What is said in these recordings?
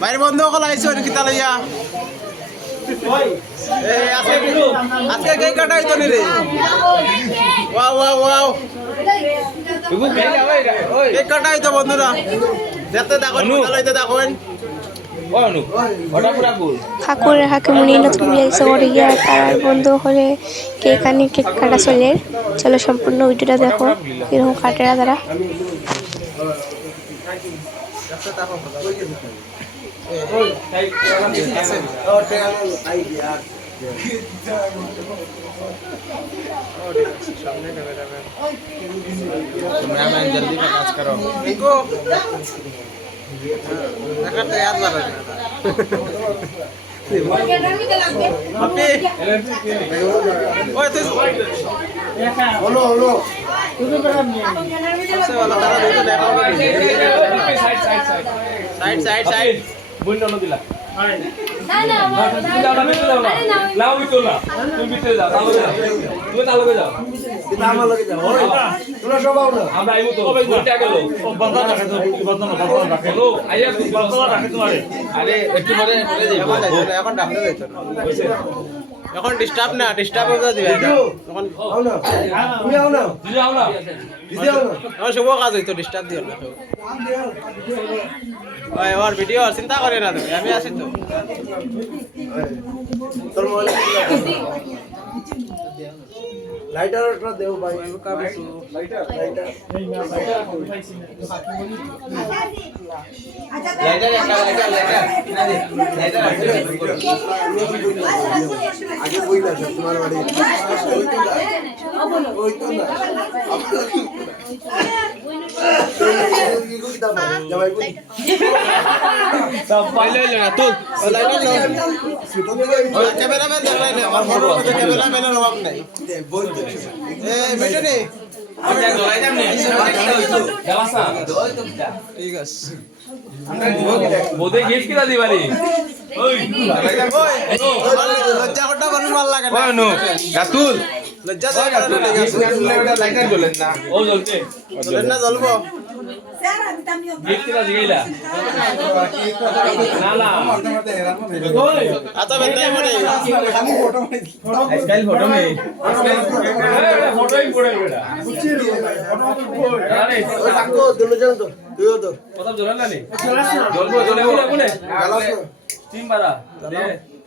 বাইরে বন্ধু সকল আইছো কিতা লইয়া আজকে আজকে কেক কাটাই তো রে? Wow wow wow. কেক কাটাই তো বন্ধুরা? দেখতে দেখুন দেখুন ঠাকুরের হাকিমুনি নতুন বিয়েছে করে গিয়া তার বন্ধ করে কেক আনি কেক কাটা চলে। চলো সম্পূর্ণ ভিডিওটা দেখো কীরকম কাটেরা তারা। कैमरामैन जल्दी का काज करो इनको नगर तो याद लगा अपने ओए तो हेलो हेलो सबसे वाला तारा देखो देखो side side side side side বইন না দিলা তুমি যাও না ভিতরে যাও না। লাও ভিতরে না। তুমি ভিতরে যাও তালবে যাও তুমি তালবে যাও। এটা আমার লগে আরে। একটু পরে পরে এখন যাইতো না, এখন ডিস্টার্ব না ডিস্টার্ব হয়ে দিবে এখন আও না। তুমি আও না। তুমি আও না। দিদি আও না। আমার শুভ কাজ হইতো ডিস্টার্ব দিও না ভাই ওর ভিডিও আর চিন্তা করে না তুমি আমি আছি তো। তোর মোবাইল লাইটার একটা দেও ভাই। লাইটার লাইটার লাইটার একটা লাইটার লাইটার লাইটার আগে বই না তোমার বাড়ি। ওই তো না পয়লে হইল না ক্যামেরাম্যান দেখ আমার ফটো ক্যামেরাম্যানের অভাব নাই বই তো এ বেটে নে আমরা দলাই দাম নে জ্বালাসা ঠিক আছে বোধে গিফট ওই ওই লজ্জা করতে মানুষ ভালো লাগে না গাতুল লজ্জা লাইটার জ্বলেন না ও জ্বলছে। চলেন না জ্বলবো। গিফট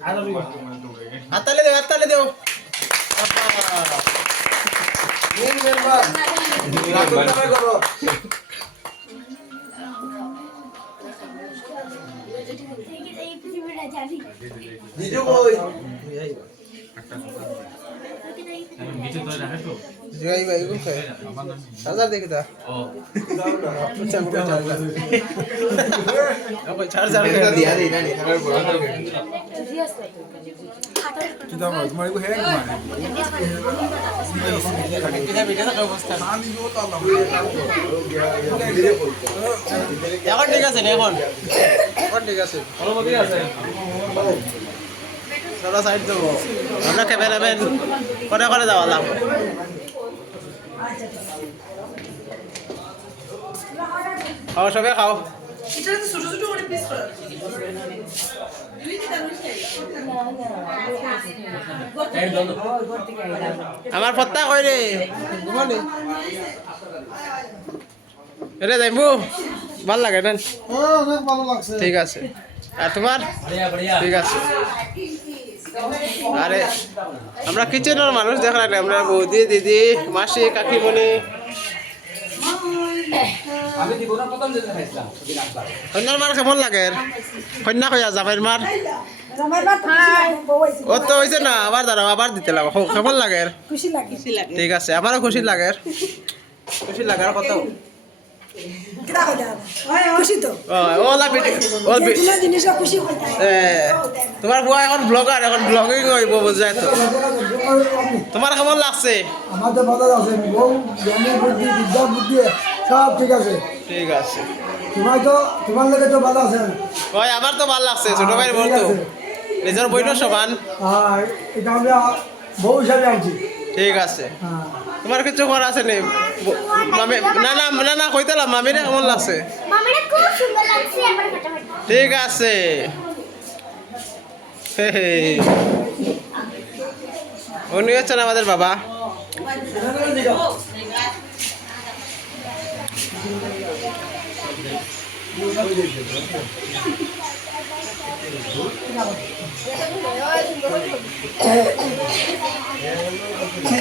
না দেও বেন্দাই দেও। আজকাল ফটো মে ফটোই পড়ে বেটা না কোনে গালাস না টিম পারা দে মেন রাতুল নামে করো জয় ভাই গো খাই চার্জার দেখি দিয়া দি না নি থাকার পর কিটা বিটা থাকা অবস্থা এখন ঠিক আছে, এখন। এখন ঠিক আছে অনুমতি আছে। সরা সাইড দেবো আমরা ক্যামেরাম্যান করে করে যাওয়া লাগবে খাও সবে খাও। আমার পত্তা কই রে? ঘুমানি? রে যাইবো ভালো লাগে না? অনেক ভালো লাগছে। ঠিক আছে। আর তোমার? ঠিক আছে। আরে আমরা কিচেনের মানুষ দেখা লাগলে আমরা বৌদি দিদি মাসি কাকিমণি। আমি দিব না প্রথম যেতে খাইছিলাম সেদিন আসলাম। কন্যার মার কেমন লাগে? কন্যা কইয়া জামাইর মার। ও তো হয়েছে না আবার দাঁড়াও আবার দিতে লাগো কেমন লাগে? ঠিক আছে আমারও খুশি লাগে। খুশি লাগার কত? কথা তোমার বুয়া এখন ব্লগার এখন ব্লগিং হইব বুঝাই তো। তোমার কেমন লাগছে? আমাদের ভালো আছে বউ বুদ্ধি বিদ্যা বুদ্ধি সব ঠিক আছে। ঠিক আছে। তোমার তো তোমার তো ভালো আছে। ওই আমার তো ভালো লাগছে ছোট ভাইয়ের বউ তো নিজের বইটা সমান। আর এটা আমরা বউ হিসাবে আনছি। ঠিক আছে। তোমার কিছু করা আছে নি? মামি না না না না কইতালাম মামিরে কেমন লাগছে? মামিরা খুব সুন্দর লাগছে ঠিক আছে। উনি হচ্ছেন আমাদের বাবা। 你不要，